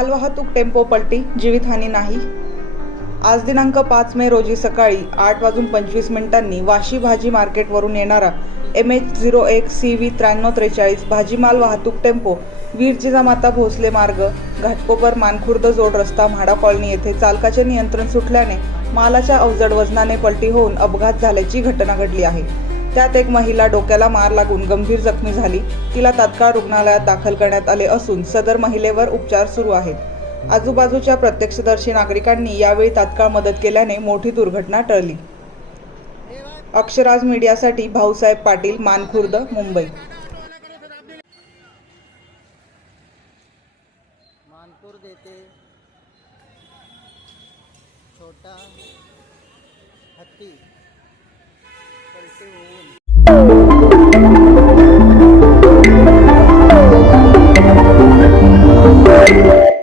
मालवाहतूक टेम्पो पलटी, जीवितहानी नाही। आज दिनांक 5 मे रोजी सकाळी 8:25 वाशी भाजी मार्केटवरून येणारा MH01 CV 9343 भाजीमाल वाहतूक टेम्पो वीर जिजामाता भोसले मार्ग घाटकोपर मानखुर्द जोड रस्ता म्हाडा कॉलनी येथे चालकाचे नियंत्रण सुटल्याने मालाच्या अवजड वजनाने पलटी होऊन अपघात झाल्याची घटना घडली आहे। त्यात एक महिला डोक्याला मार लागून गंभीर जखमी झाली। तिला तात्काळ रुग्णालयात दाखल करण्यात आले असून सदर महिलेवर उपचार सुरू आहेत। आजूबाजूच्या प्रत्यक्षदर्शी नागरिकांनी यावेळी तात्काळ मदत केल्याने मोठी दुर्घटना टळली। अक्षराज मीडियासाठी भाऊसाहेब पाटील, मानखुर्द, मुंबई। मानखुर्द येथे छोटा हत्ती पलटी होऊन